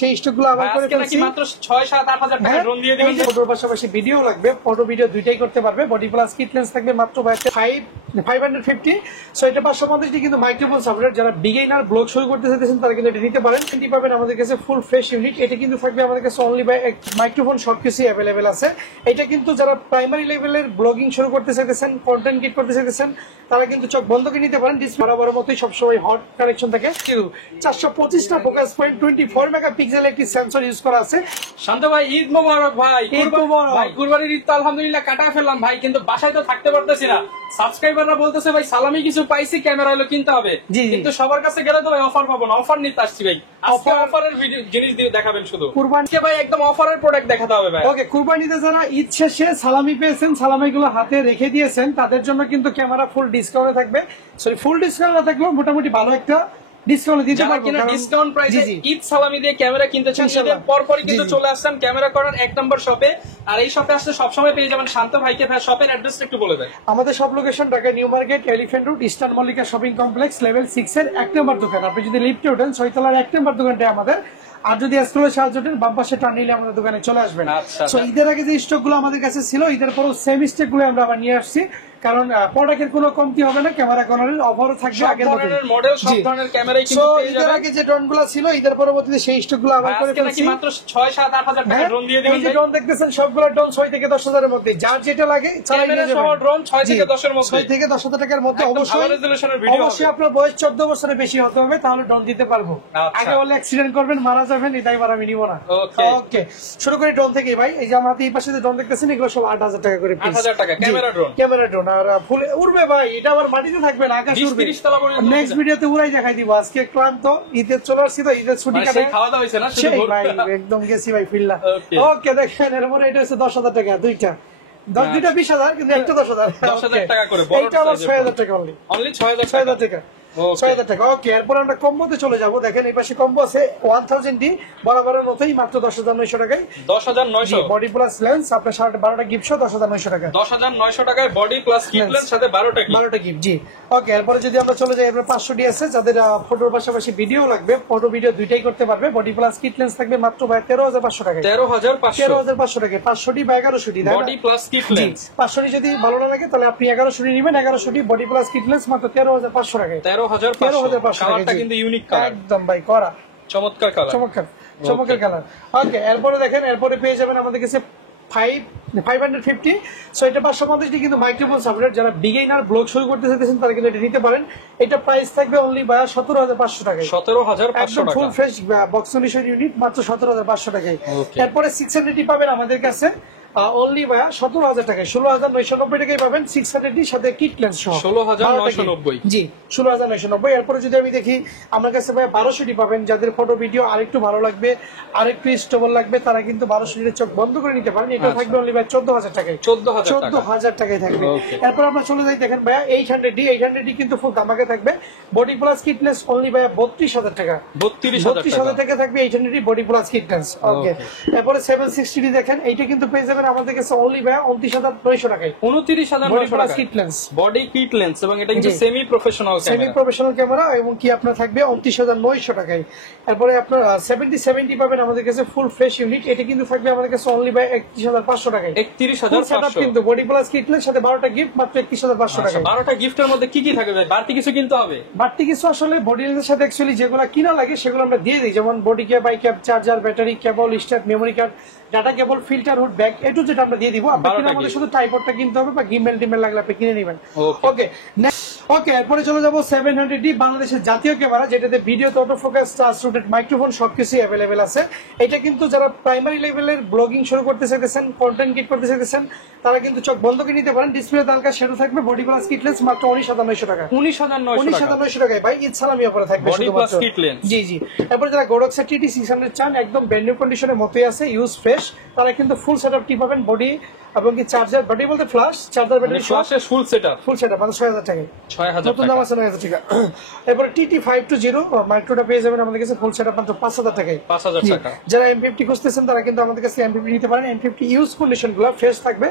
সেই স্টকগুলো আবার করে ফেলছি মাত্র 6-7-8,000 টাকা ড্রোন দিয়ে দিবেন। ফটোর পাশাপাশি ভিডিও লাগবে, ফটো ভিডিও দুইটাই করতে পারবে। বডি প্লাস কিট লেন্স থাকবে মাত্র 550। সো এটা 550 কিন্তু মাইক্রোফোন সাপোর্টেড। যারা বিগিনার ব্লগ শুরু করতে চাইতেছেন তারা কিন্তু এটা নিতে পারেন। এটি পাবেন আমাদের কাছে ফুল ফ্রেশ ইউনিট। এটা কিন্তু থাকবে আমাদের কাছে অনলি বাই মাইক্রোফোন, সবকিছু অ্যাভেলেবেল আছে। এটা কিন্তু যারা প্রাইমারি লেভেলের ব্লগিং শুরু করতে চাইতেছেন, কন্টেন্ট ক্রিয়েট করতে চাইতেছেন, তারা কিন্তু চোখ বন্ধ করে নিতে পারেন। ডিসপ্লে বরাবর মতোই সবসময় হট কানেকশন থাকে। 425টা ফোকাস পয়েন্ট, 24 মেগাপিক্সেল একটি সেন্সর ইউজ করা আছে। শান্ত ভাই, ঈদ মোবারক ভাই। ভাই কুরবানির ঈদ তো আলহামদুলিল্লাহ কাটায় ফেললাম ভাই, কিন্তু বাসায় তো থাকতে পারতেছি না। সাবস্ক্রাইবাররা বলতেছে ভাই সালামি কিছু পাইছি, ক্যামেরা হলো কিনতে হবে, কিন্তু সবার কাছে গেলে তো ভাই অফার পাবো না। অফার নিতে আসছি ভাই, আজকে অফারের ভিডিও জিনিস দিয়ে দেখাবেন শুধু। কুরবানিকে ভাই একদম অফারের প্রোডাক্ট দেখাতে হবে ভাই। ওকে, কুরবানিতে যারা ঈদ শেষে সালামি পেয়েছেন, সালামিগুলো হাতে রেখে দিয়েছেন, তাদের জন্য কিন্তু ক্যামেরা ফুল ডিসকাউন্টে থাকবে। সরি, ফুল ডিসকাউন্ট না থাকলেও মোটামুটি ভালো একটা ডিসকাউন্ট দিতে পারবো। ডিসকাউন্ট প্রাইসে ঈদ সালামি দিয়ে ক্যামেরা কিনতে চান, ঈদের পরপরই কিন্তু চলে আসছেন ক্যামেরা করার 1 নম্বর শপে। আর এই শপে আসলে সবসময় পেয়ে যাবেন শান্ত ভাইকে। ভাই শপের অ্যাড্রেসটা একটু বলে দেন। আমাদের সব location Dhaka new market, elephant road, eastern Mallika shopping complex, level 6 এর 1 নম্বর দোকান। আপনি যদি লিফটে ওঠেন 6 তলার 1 নম্বর দোকানটা আমাদের। আর যদি এসকেলের সাহায্য ওঠেন বাম পাশে টার্ন নিলে আমাদের দোকানে চলে আসবেন। সো ঈদের আগে যে স্টকগুলো আমাদের কাছে ছিল, ঈদের পরও সেম স্টকগুলো আমরা আবার নিয়ে আসছি, কারণ প্রোডাক্টের কোনো কমতি হবে না। ক্যামেরা কর্নারের অফারও থাকবে আগের মতো মডেল, সব ধরনের ক্যামেরাই কিন্তু পেয়ে যাবেন। ঈদের আগে যে ড্রোনগুলো ছিল, ঈদের পরবর্তীতে সেই স্টকগুলো আবার করে ফেলছি। মাত্র 6-7-8,000 টাকা ড্রোন দিয়ে দিবেন। এই যে ড্রোন দেখতেছেন সবগুলো ড্রোন 6 থেকে 10,000 এর মধ্যে, যার যেটা লাগে ক্যামেরা সহ ড্রোন 6 থেকে 10 এর মধ্যে, 6 থেকে 10,000 টাকার মধ্যে। অবশ্যই আপনার বয়স 14 বছরের বেশি হতে হবে, তাহলে ড্রোন দিতে পারবো। আগে বলে অ্যাক্সিডেন্ট করবেন, মারা যাবেন, এটাই বার আমি নিব না। ওকে, শুরু করি ড্রোন থেকে ভাই। এই যে আমাদের এই পাশে যে ড্রোন দেখতেছেন, এগুলো সব 8,000 টাকা করে পিস। 8,000 টাকা ক্যামেরা ড্রোন। ক্যামেরা ড্রোন আর ফুলে উড়বে ভাই, এটা আবার মাটিতে থাকবে না, আকাশে উড়বে। নেক্সট ভিডিওতে উড়াই দেখাই দিব। আজকে ক্লান্ত, ঈদের চলে আসছি তো, ঈদের ছুটি কাটে খাওয়া দাওয়া হইছে না শুধু ভাই, একদম গেছি ভাই ফিরলা। ওকে, দেখেন এর পরে এটা হচ্ছে 10,000 টাকা, দুইটা 20,000 কিন্তু একটা 10,000 টাকা করে। এটা আবার 6,000 টাকা অনলি 6,000 টাকা। 6,000 টাকা। ওকে, এরপর আমরা কম্বোতে চলে যাবো। দেখেন এই পাশে কম্বো আছে 1000D বরাবরের মতোই, মাত্র 10,900 টাকায়। 10,900 বডি প্লাস লেন্স, আপনার 12টা গিফট সহ 10,900 টাকা। 10,900 টাকায় বডি প্লাস কিট লেন্স সাথে 12টা গিফট। জি, ওকে। এরপরে যদি আমরা চলে যাই, এরপর 500D আছে, যাদের ফটোর পাশাপাশি ভিডিও লাগবে, ফটো ভিডিও দুইটাই করতে পারবে। বডি প্লাস কিট লেন্স থাকবে মাত্র 13,500 টাকায়। 13,500 টাকায়। 500D বা 1100D body plus kit lens. 500D যদি ভালো না লাগে তাহলে আপনি 1100D নেবেন। 1100D body plus kit lens মাত্র 13,500 টাকায়। 13,500 কালারটা কিন্তু ইউনিক কালার, একদম ভাই করা, চমৎকার কালার, চমৎকার কালার। ওকে, এরপরে দেখেন, এরপরে পেয়ে যাবেন আমাদের কাছে 550। সো এটা 550 কিন্তু মাইক্রোফোন সাপোর্টেড। যারা বিগিনার ব্লগ শুরু করতে চাইতেছেন তারা কিন্তু এটা নিতে পারেন। এটা প্রাইস থাকবে অনলি 17,500 টাকায়। 17,500 টাকা full fresh box solution unit মাত্র 17,500 টাকায়। এরপরে 600D পাবেন আমাদের কাছে অনলি 17,000 টাকায়। 16,990 টাকায় পাবেন 600D সাথে কিট লেন্স সহ। 16,990। জি, 16,990। এরপরে যদি আমি দেখি, আমার কাছে ভাই 1200D পাবেন। যাদের ফটো ভিডিও আরেকটু ভালো লাগবে, আরেকটু স্টেবল লাগবে, তারা কিন্তু 1200D চোখ বন্ধ করে নিতে পারেন। এটা থাকবে অনলি ভাই 14,000 টাকায়। 14,000 টাকায় থাকবে। এরপর আমরা চলে যাই, দেখেন ভাইয়া 800D কিন্তু ফুল দামাকে থাকবে। Body plus kit lens only ভাইয়া 32,000 টাকা। 32,000 টাকা থাকবে 800D body plus kit lens. Okay, এরপরে 760D দেখেন, এইটা কিন্তু পেয়ে যাবেন আমাদের কাছে অনলি ভাইয়া 29,900 টাকায়। 29,900 টাকা kit lens, body kit lens, এবং এটা কিন্তু সেমি প্রফেশনাল ক্যামেরা, এবং কি আপনার থাকবে 29,900 টাকায়। এরপরে আপনার 70 পাবেন আমাদের কাছে ফুল ফ্রেশ ইউনিট। এটা কিন্তু থাকবে আমাদের কাছে অনলি ভাই 31,500 টাকায়। 31,500 কিন্তু বডি প্লাস কিট লেন্স সাথে 12টা গিফট মাত্র 31,500 টাকা। 12টা গিফটের মধ্যে কি কি থাকবে ভাই? বাড়তি কিছু কিনতে হবে? বাড়তি কিছু আসলে বডি লেন্সের সাথে অ্যাকচুয়ালি যেগুলো কিনা লাগে সেগুলো আমরা দিয়ে দিই, যেমন body cap, I cap, charger, battery, cable, step, memory card, data cable, filter, hood, bag, এটু যেটা আমরা দিয়ে দিব। আপনার আমাদের শুধু ট্রাইপডটা কিনতে হবে, বা গিম্বেল টিম্বেল লাগলে আপনি কিনে নেবেন। ওকে, ওকে, এরপরে চলে যাবো 700D বাংলাদেশের জাতীয় ক্যামেরা, যেটাতে ভিডিওতে auto focus, touch rotate, microphone সবকিছু অ্যাভেলেবেল আছে। এটা কিন্তু যারা প্রাইমারি লেভেলের ব্লগিং শুরু করতে চাইতেছেন, কন্টেন্ট ক্রিয়েট করতে চাইতেছেন, তারা কিন্তু চোখ বন্ধ করে নিতে পারেন। ডিসপ্লে হালকা শ্যাডো থাকবে। বডি প্লাস কিট লেন্স মাত্র 19,900 টাকা। 19,900 টাকায় ভাই, ঈদ সালামি অফারে থাকবে শুধুমাত্র। জি জি। এরপর যারা গোডক্স TT 600 চান, একদম ব্র্যান্ড নিউ কন্ডিশনের মতোই আছে, ইউজ ফ্রেশ, তারা কিন্তু ফুল সেটআপ টি পাবেন। বডি এবং কি চার্জার, বডি বলতে ফ্ল্যাশ, চার্জার, ব্যাটারি, ফ্ল্যাশের ফুল সেটআপ মানে 6,000 টাকায়। 6,000 নতুন দাম আছে 9,000 টাকা। এরপর TT 520 মাইক্রোটা পেয়ে যাবেন আমাদের কাছে ফুল সেটআপ মাত্র 5,000 টাকায়। 5,000 টাকা। যারা M50 খুঁজতেছেন তারা কিন্তু আমাদের কাছে M50 নিতে পারেন। M50 ইউজ কন্ডিশন গুলো ফ্রেশ থাকবে,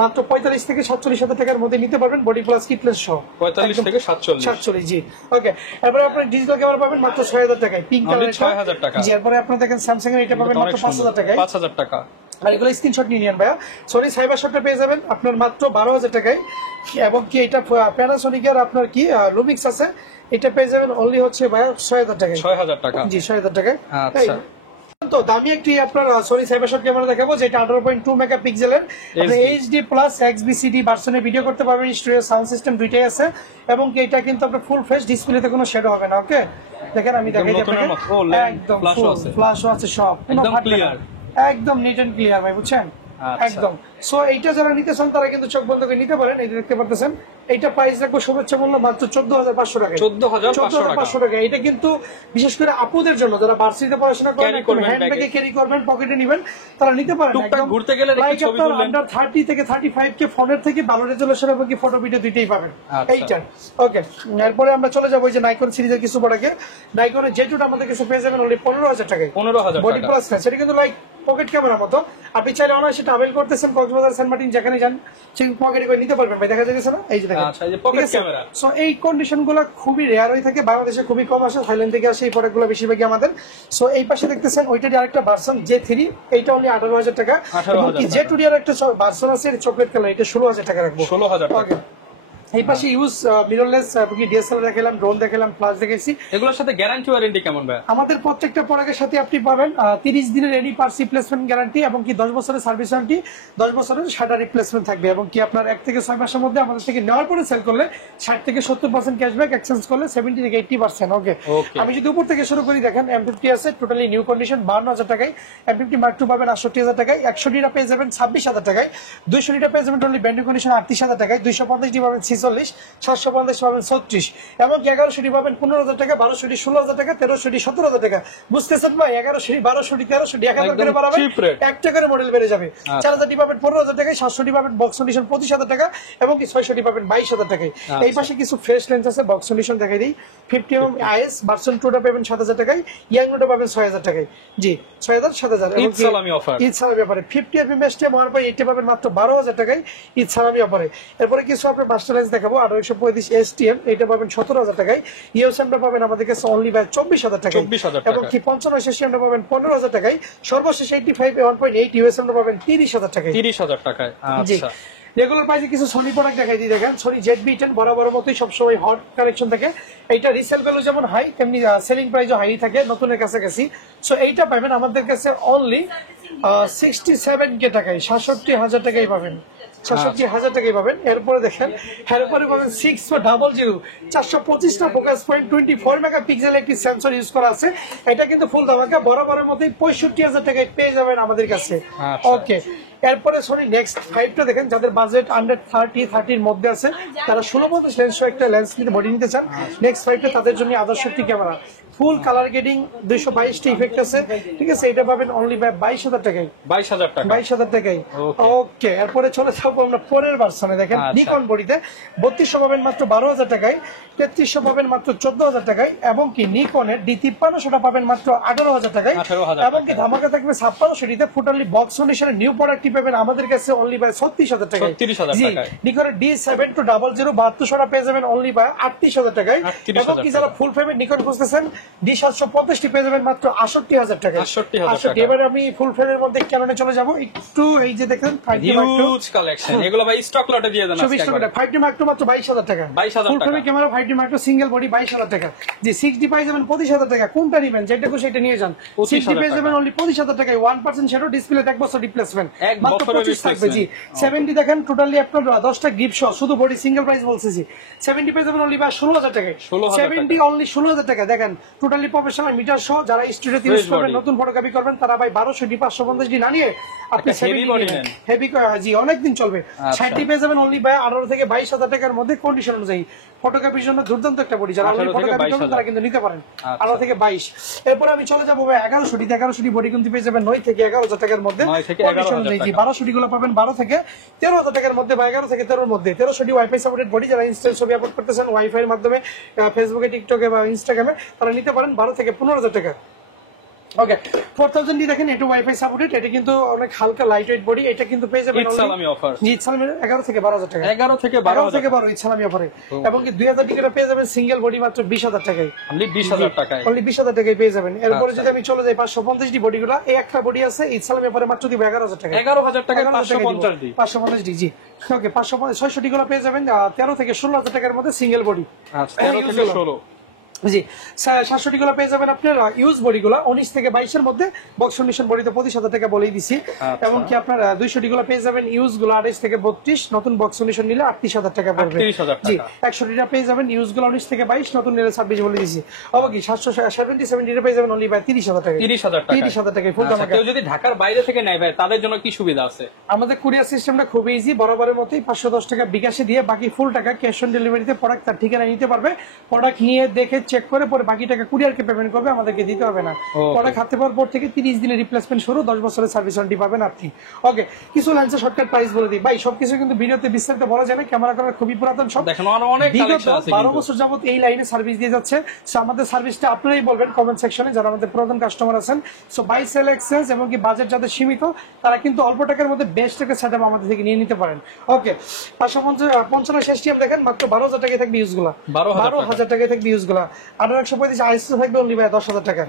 মাত্র 45 থেকে 47,000 টাকার মধ্যে নিতে পারবেন, বডি প্লাস কিটলেস সহ। 45 থেকে 47। জি ওকে। এরপরে আপনি ডিজিটাল ক্যামেরা পাবেন মাত্র 6,000 টাকায়, পিঙ্ক কালার 6,000 টাকা। জি। এরপরে আপনি দেখেন স্যামসাং এর এটা পাবেন মাত্র 5,000 টাকায়। 5,000 টাকা। আর এগুলো স্ক্রিনশট নিয়ে নেন ভাইয়া। সোনি সাইবার শটটা পেয়ে যাবেন আপনার মাত্র 12,000 টাকায়, এবং কি এটা প্যানাসোনিকের আপনার কি লুমিক্স আছে, এটা পেয়ে যাবেন অনলি হচ্ছে ভাইয়া 6,000 টাকায়। 6,000 টাকা। জি 6,000 টাকায়। আচ্ছা। তো দামি একটি আপনার সনি সাইবার শট ক্যামেরা দেখাবো, যেটা 18.2 মেগাপিক্সেলের, আপনি এইচডি প্লাস এক্সবিসিডি ভার্সনে ভিডিও করতে পারবেন, স্টুডিও সাউন্ড সিস্টেম দুইটাই আছে, এবং কি এটা কিন্তু আপনার ফুল ফ্রেশ, ডিসপ্লেতে কোনো শেডো হবে না। ওকে দেখেন আমি দেখাই আপনাকে, একদম ফ্ল্যাশও আছে, সব একদম ক্লিয়ার, একদম নিট এন্ড ক্লিয়ার ভাই, বুঝছেন আচ্ছা। একদম। সো এইটা যারা নিতে চান তারা কিন্তু চোখ বন্ধ করে নিতে পারেন। এই যে দেখতে পাচ্ছেন, এইটা প্রাইস রাখবো শুভেচ্ছা মূল্য মাত্র 14,500 টাকা। 14,500 টাকা। এটা কিন্তু বিশেষ করে আপুদের জন্য, যারা ভার্সিটিতে পড়াশোনা করেন, হ্যান্ডব্যাগে ক্যারি করবেন, পকেটে নেবেন, তারা নিতে পারেন। টুকটাক ঘুরতে গেলে রেখে ছবি তুলবেন। আন্ডার 30 থেকে 35 কে ফোনের থেকে ভালো রেজোলিউশন এবং কি ফটো ভিডিও দুইটাই পাবেন এইটা। ওকে, এরপরে আমরা চলে যাবো যে নাইকন সিরিজের কিছু প্রোডাক্টে। নাইকনের জেটুটা আমাদের কাছে পেয়ে যাবেন অনলি 15,000 টাকায়। 15,000 বডি প্লাস ফ্রেশ, এটা কিন্তু লাইক পকেট ক্যামেরা মতো। আপনি চাইলে অনায়াসে ট্রাভেল করতেছেন, কক্সবাজার, সেন্ট মার্টিন, যেখানে যান সেই পকেটে করে নিতে পারবেন ভাই। দেখা যাচ্ছে না, এই যে দেখেন। আচ্ছা, এই যে পকেট ক্যামেরা। সো এই কন্ডিশনগুলো খুবই রেয়ার হয়ে থাকে, বাংলাদেশে খুবই কম আসে, থাইল্যান্ড থেকে আসে এই প্রোডাক্টগুলো বেশিরভাগই আমাদের। সো এই পাশে দেখতেছেন ওইটারই আরেকটা ভার্সন J3, এইটা অনলি 18,000 টাকা। এবং কি J2 এর একটা ভার্সন আছে চকলেট কালার, এটা 16,000 টাকা রাখবো। 16,000 টাকা। এই পাশে ইউজ মিররলেস ডিএসএলআর দেখালাম, ড্রোন দেখালাম, ফ্ল্যাশ দেখেছি। এগুলোর সাথে গ্যারান্টি ওয়ারেন্টি কেমন ভাই? আমাদের প্রত্যেকটা প্রোডাক্টের সাথে আপনি পাবেন 30 দিনের এনি পার্টস রিপ্লেসমেন্ট গ্যারান্টি, এবং কি 10 বছরের সার্ভিস ওয়ারেন্টি, 10 বছরের শাটার রিপ্লেসমেন্ট থাকবে, এবং কি আপনার 1 থেকে 6 মাসের মধ্যে আমাদের থেকে নেওয়ার পরে সেল করলে 60 থেকে 70% ক্যাশব্যাক, এক্সচেঞ্জ করলে 70 থেকে 80%। ওকে, আমি যদি উপর থেকে শুরু করি, দেখেন M50 আছে টোটালি নিউ কন্ডিশন 52,000 টাকায়, M50 Mark II পাবেন 68,000 টাকায়, 100টা পেয়ে যাবেন 26,000 টাকায়, 200টা পেয়ে যাবেন টোটালি ব্র্যান্ড কন্ডিশন 38,000 টাকায়, 250টি পাবেন 46, 750 পাবেন 36, এবং 1100টি পাবেন 15,000 টাকা, 1200টি 16,000 টাকা, 1300টি 17,000 টাকা। বুঝতেছেন ভাই, 1100টি 1200টি 1300টি 1000 করে বাড়াবেন, 1 টাকার মডেল বেড়ে যাবে। 4000টি পাবেন 15,000 টাকায়, 700টি পাবেন বক্স কন্ডিশন 25,000 টাকা, এবং কি 600টি পাবেন 22,000 টাকায়। এই পাশে কিছু ফ্রেশ লেন্স আছে, বক্স কন্ডিশন দেখাই দিই। 50mm IS ভার্সন 2টা পাবেন 7,000 টাকায়, ইয়াং নোটা পাবেন 6,000 টাকায়। জি 6,000 7,000 ঈদ সালামি অফার। ঈদ সালামি অফারে 50 এফএম এসটে মহার পরে এটা পাবেন মাত্র 12,000 টাকায় ঈদ সালামি অফারে। এরপরে কিছু আপনার মাস্টার লেন্স দেখাবো 835 STM, এটা পাবেন 17,000 টাকায়। ইওসএমটা পাবেন আমাদের কাছে অনলি বাই 24,000 টাকায়, এবং কি 55 STMটা পাবেন 15,000 টাকায়। সর্বশেষ 85 1.8 ইউএসএমটা পাবেন 30,000 টাকায়। 30,000 টাকায়। আচ্ছা, রেগুলার প্রাইসে কিছু সোনি প্রোডাক্ট দেখাই দিই। দেখেন সোনি ZV-10 বরাবর মতোই সবসময় হট কালেকশন থাকে। এইটা রিসেল ভ্যালু যেমন হাই, তেমনি সেলিং প্রাইসও হাই থাকে, নতুনের কাছাকাছি। সো এইটা পাবেন আমাদের কাছে অনলি 67K টাকায়, 67,000 টাকায় পাবেন, 67,000 টাকায় পাবেন। এরপরে দেখেন, এরপরে পাবেন 600 425টা ফোকাস পয়েন্ট 24 মেগাপিক্সেল একটি সেন্সর ইউজ করা আছে। এটা কিন্তু ফুল ধামাকা, বরাবরের মতোই 65,000 টাকায় পেয়ে যাবেন আমাদের কাছে। ওকে, এরপরে সরি নেক্সট 5টা দেখেন, যাদের বাজেট আন্ডার 30-30 মধ্যে আছে, তারা 1650 লেন্স একটা লেন্স নিতে বডি নিতে চান, নেক্সট 5টা তাদের জন্য আদর্শ একটি ক্যামেরা, ফুল কালার গ্রেডিং, 222টি ইফেক্ট আছে, ঠিক আছে। এটা পাবেন অনলি বাই 22,000 টাকায়, 22,000 টাকা, 22,000 টাকায়। ওকে, এরপরে চলে যাবো আমরা পরের ভার্সনে। দেখেন নিকন বডিতে 3200 পাবেন মাত্র 12,000 টাকায়, 3300 পাবেন মাত্র 14,000 টাকায়, এবং কি নিকনের D5300টা পাবেন মাত্র 18,000 টাকায়, এবং কি ধামাকা থাকবে 5600টিতে ফুটালি বক্স কন্ডিশনের নিউ প্রোডাক্টটি পাবেন আমাদের কাছে অনলি বাই 36,000 টাকায়। 36,000 টাকায়। নিকনের D7200 7200টা পেয়ে যাবেন অনলি বাই 38,000 টাকায়, এবং কি যারা ফুল ফ্রেমের নিকন খুঁজতেছেন D750টি পেয়ে যাবেন মাত্র 68,000 টাকায়। 68,000 টাকা। এবারে আমি ফুল ফ্রেমের মধ্যে ক্যাননে চলে যাব একটু। এই যে দেখেন হিউজ কালেকশন, এগুলো ভাই স্টক লটে দিয়ে দেন আজকে। 5D Mark II মাত্র 22,000 টাকা, 22,000 ফুল ফ্রেমের camera 5D Mark II single body 22,000 টাকা। জি 6D পাই যাবেন 25,000 টাকা, কোনটা নেবেন যেটা খুশি সেটা নিয়ে যান। 6D পেয়ে যাবেন অনলি 25,000 টাকায়, 1% শ্যাডো, ডিসপ্লে 1 বছর রিপ্লেসমেন্ট, মাত্র 25 থাকবে। জি 70 দেখেন টোটালি আপনার 10টা গ্রিপ সহ, শুধু বডি সিঙ্গেল প্রাইস বলছি। জি 70 পেয়ে যাবেন অনলি বাই 16,000 টাকায়, 70 অনলি 16,000 টাকা। দেখেন টোটালি প্রফেশনাল মিটার সহ, যারা স্টুডিওতে ইউজ করবেন, নতুন ফটোকপি করবেন, তারা ভাই 1200D 550D না নিয়ে আপনি হেভি, জি অনেকদিন চলবে। 60 পেয়ে যাবেন অনলি বাই 18 থেকে 22,000 টাকার মধ্যে, কন্ডিশন অনুযায়ী। ফটোকপির জন্য দুর্দান্ত একটা বডি, যারা অলরেডি ফটোকপি করবেন তারা কিন্তু নিতে পারেন 18 থেকে 22। এরপর আমি চলে যাবো ভাই 1100D বডি কিন্তু পেয়ে যাবেন 9 থেকে 11,000 টাকার মধ্যে, কন্ডিশন অনুযায়ী। জি 1200D গুলো পাবেন 12 থেকে 13,000 টাকার মধ্যে, বা 11 থেকে 13 এর মধ্যে। 1300D ওয়াইফাই সাপোর্টেড বডি, যারা ইনস্টল ছবি আপলোড করতেছেন ওয়াইফাই এর মাধ্যমে ফেসবুকে, টিকটকে বা ইনস্টাগ্রামে, তারা নিতে পারেন 12 থেকে 15,000 টাকা। ওকে 4000 দিয়ে দেখেন এটা ওয়াইফাই সাপোর্টেড, এটা কিন্তু অনেক হালকা লাইট ওয়েট বডি, এটা কিন্তু পেয়ে যাবেন ঈদ সালামি অফার। জি ঈদ সালামি 11 থেকে 12000 টাকা, 11 থেকে 12 ঈদ সালামি অফারে, এবং কি 2000 টাকা পেয়ে যাবেন সিঙ্গেল বডি মাত্র 20000 টাকায়, অনলি 20000 টাকায়, অনলি 20000 টাকায় পেয়ে যাবেন। এরপরে যদি আমি চলে যাই 550 ডি বডিগুলো, এই একটা বডি আছে ঈদ সালামি অফারে মাত্র দিব 11000 টাকা, 11000 টাকায় 550 ডি, 550 ডি জি। ওকে 600 ডি গুলো পেয়ে যাবেন 13 থেকে 16000 টাকার মধ্যে সিঙ্গেল বডি। আচ্ছা 13 থেকে 16 জি 700 টি গুলো পেয়ে যাবেন আপনার ইউজ বডি গুলো 19 থেকে 22 এর মধ্যে, বক্স কন্ডিশন বডিতে 25000 টাকা বলেই দিছি। এমনকি আপনার 200 টি গুলো পেয়ে যাবেন ইউজ গুলো 28 থেকে 32, নতুন বক্স কন্ডিশন নিলে 38000 টাকা পড়বে। 38000 টাকা। জি 100 টিটা পেয়ে যাবেন ইউজ গুলো 19 থেকে 22, নতুন নিলে 26 বলে দিছি। হবে কি 770 টিটা পেয়ে যাবেন অনলি বাই 30000 টাকা, 30000 টাকা ফুল দাম। কেউ যদি ঢাকার বাইরে থেকে নেয় ভাই তাদের জন্য কি সুবিধা আছে? আমাদের কুরিয়ার সিস্টেমটা খুবই ইজি, বরাবরের মতোই 510 টাকা বিকাশে দিয়ে বাকি ফুল টাকা ক্যাশ অন ডেলিভারিতে প্রোডাক্ট তার ঠিকানায় নিতে পারবে। প্রোডাক্ট নিয়ে দেখে চেক করে পরে বাকি টাকা কুরিয়ারকে পেমেন্ট করবে, আমাদেরকে দিতে হবে না। প্রোডাক্ট হাতে পাওয়ার পর থেকে 30 দিনের রিপ্লেসমেন্ট শুরু, 10 বছরের সার্ভিস ওয়ারেন্টি পাবেন আপনি। ওকে কিছু লেন্সের শর্টকাট প্রাইস বলে দিই ভাই, সবকিছু কিন্তু ভিডিওতে বিস্তারিত বলা যায় না, ক্যামেরা করার খুবই পুরাতন সব, দেখেন অনেক কালেকশন আছে, 12 বছর যাবত এই লাইনে সার্ভিস দিয়ে যাচ্ছে। সো আমাদের সার্ভিসটা আপনারাই বলবেন কমেন্ট সেকশনে, যারা আমাদের পুরাতন কাস্টমার আছেন। সো বাই সেল এক্সচেঞ্জ এবং কি বাজেট যাদের সীমিত তারা কিন্তু অল্প টাকার মধ্যে বেস্ট একটা সেটআপ আমাদের থেকে নিয়ে নিতে পারেন। ওকে 550 এসটিএম দেখেন মাত্র 12000 টাকায় থাকবে ইউজগুলো, 12000 টাকায় থাকবে ইউজগুলো। 18135 আইএসএ থাকবে অনলি বাই 10000 টাকা,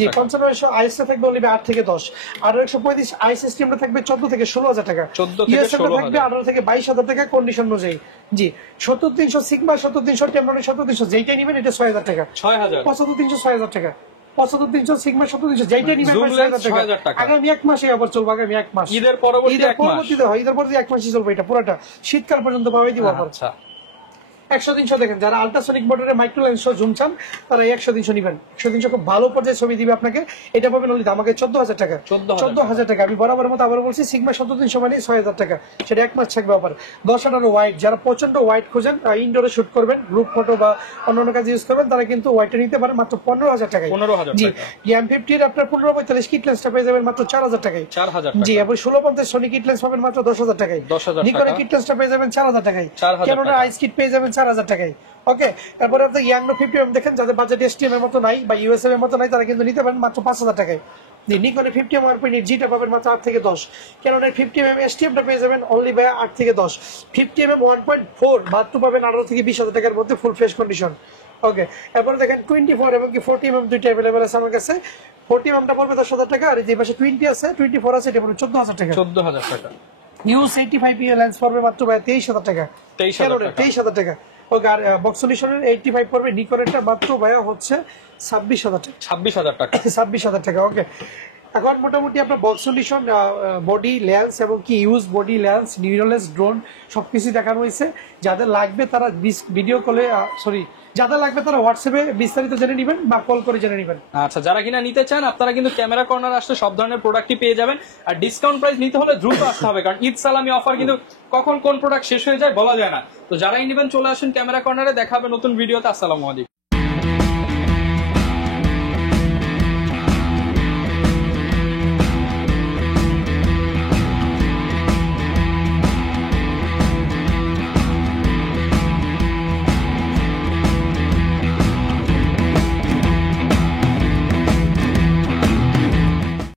জি 5500 আইএসএ থাকবে অনলি বাই 8 থেকে 10, 18135 আইএসএ সিস্টেমটা থাকবে 14 থেকে 16000 টাকা, 14 থেকে ইউএসএ 16000 থাকবে 18 থেকে 22000 টাকা কন্ডিশন অনুযায়ী। জি 70300 সিগমা, 70300 টেমপ্লেট, 70300 যেইটাই নেবেন এটা 6000 টাকা, 6000 75300 6000 টাকা, 75300 সিগমা 70300 যেইটাই নেবেন 6000 টাকা। আগামী এক মাসে আবার চলবে, আগামী এক মাস ঈদের পরবর্তী এক মাস, ঈদের পরবর্তী এক মাসই চলবে, এটা পুরোটা শীতকাল পর্যন্ত পাবে দিব আবার। আচ্ছা 100-300 দেখেন, যারা আল্ট্রাসনিক মোটরের মাইক্রো লেন্স জুম চান তারা 100-300 নিবেন। 100-300 খুব ভালো পর্যায়ে ছবি দিবে আপনাকে, এটা পাবেন অনলি দামাকে 14000 টাকা, 14000 টাকা। আমি বরাবর মতো আবার বলছি সিগমা 70300 মানে 6000 টাকা, সেটা এক মাস থাকবে অফার। 10-18 ওয়াইড, যারা প্রচন্ড ওয়াইড খোঁজেন, ইনডোরে শুট করবেন, গ্রুপ ফটো বা অন্যান্য কাজে ইউজ করবেন, তারা কিন্তু ওয়াইডটা নিতে পারেন মাত্র 15000 টাকায়। 15000 জি টাকা। M50 এর আপনার 1545 কিট লেন্সটা পেয়ে যাবেন মাত্র 4000 টাকায়, 4000 জি। টাকা। এবং 1650 সোনি কিট লেন্স পাবেন মাত্র 10000 টাকায়, 10000 নিকনের টাকা। কিট লেন্সটা পেয়ে যাবেন 4000 টাকায়, 4000 ক্যানোনের আইস কিট পেয়ে যাবেন 4000 টাকায়। ওকে তারপরে আপনি ইয়াংনো 50mm দেখেন, যাদের বাজেট এসটিএম এর মতো নাই বা ইউএসএম এর মতো নাই, তারা কিন্তু নিতে পারেন মাত্র 5000 টাকায়। নিকনের 50mm আরপিনির জিটা পাবেন মাত্র 8 থেকে 10, ক্যানোনের 50mm এসটিএমটা পেয়ে যাবেন অনলি বাই 8 থেকে 10, 50mm 1.4 মাত্র পাবেন 18 থেকে 20000 টাকার মধ্যে ফুল ফ্রেশ কন্ডিশন। ওকে এরপরে দেখেন 24 এবং কি 40mm দুইটা अवेलेबल আছে আমার কাছে। 40mmটা পড়বে 10000 টাকা, আর যে পাশে 20 আছে 24 আছে এটা পড়বে 14000 টাকা, 14000 টাকা। নিউজ 85 লেন্স পড়বে মাত্র 23000 টাকা, 23000 টাকা। ওকে আর বক্স সলিউশনের 85 পড়বে, নিকনেরটা মাত্র ভাইয়া হচ্ছে 26000 টাকা, 26000 টাকা, 26000 টাকা। ওকে এখন মোটামুটি আপনার বক্স সলিউশন বডি লেন্স এবং কি ইউজ বডি লেন্স, নিউরোলেস ড্রোন সবকিছু দেখানো হয়েছে। যাদের লাগবে তারা ভিডিও কলে যাদের লাগবে তারা হোয়াটসঅ্যাপে বিস্তারিত জেনে নেবেন বা কল করে জেনে নেবেন। আচ্ছা যারা কিনা নিতে চান আপনারা কিন্তু ক্যামেরা কর্নার আসলে সব ধরনের প্রোডাক্টই পেয়ে যাবেন। আর ডিসকাউন্ট প্রাইস নিতে হলে দ্রুত আসতে হবে, কারণ ঈদ সালামি অফার কিন্তু কখন কোন প্রোডাক্ট শেষ হয়ে যায় বলা যায় না। তো যারাই নেবেন চলে আসুন ক্যামেরা কর্নারে, দেখা হবে নতুন ভিডিওতে। আসসালামু আলাইকুম।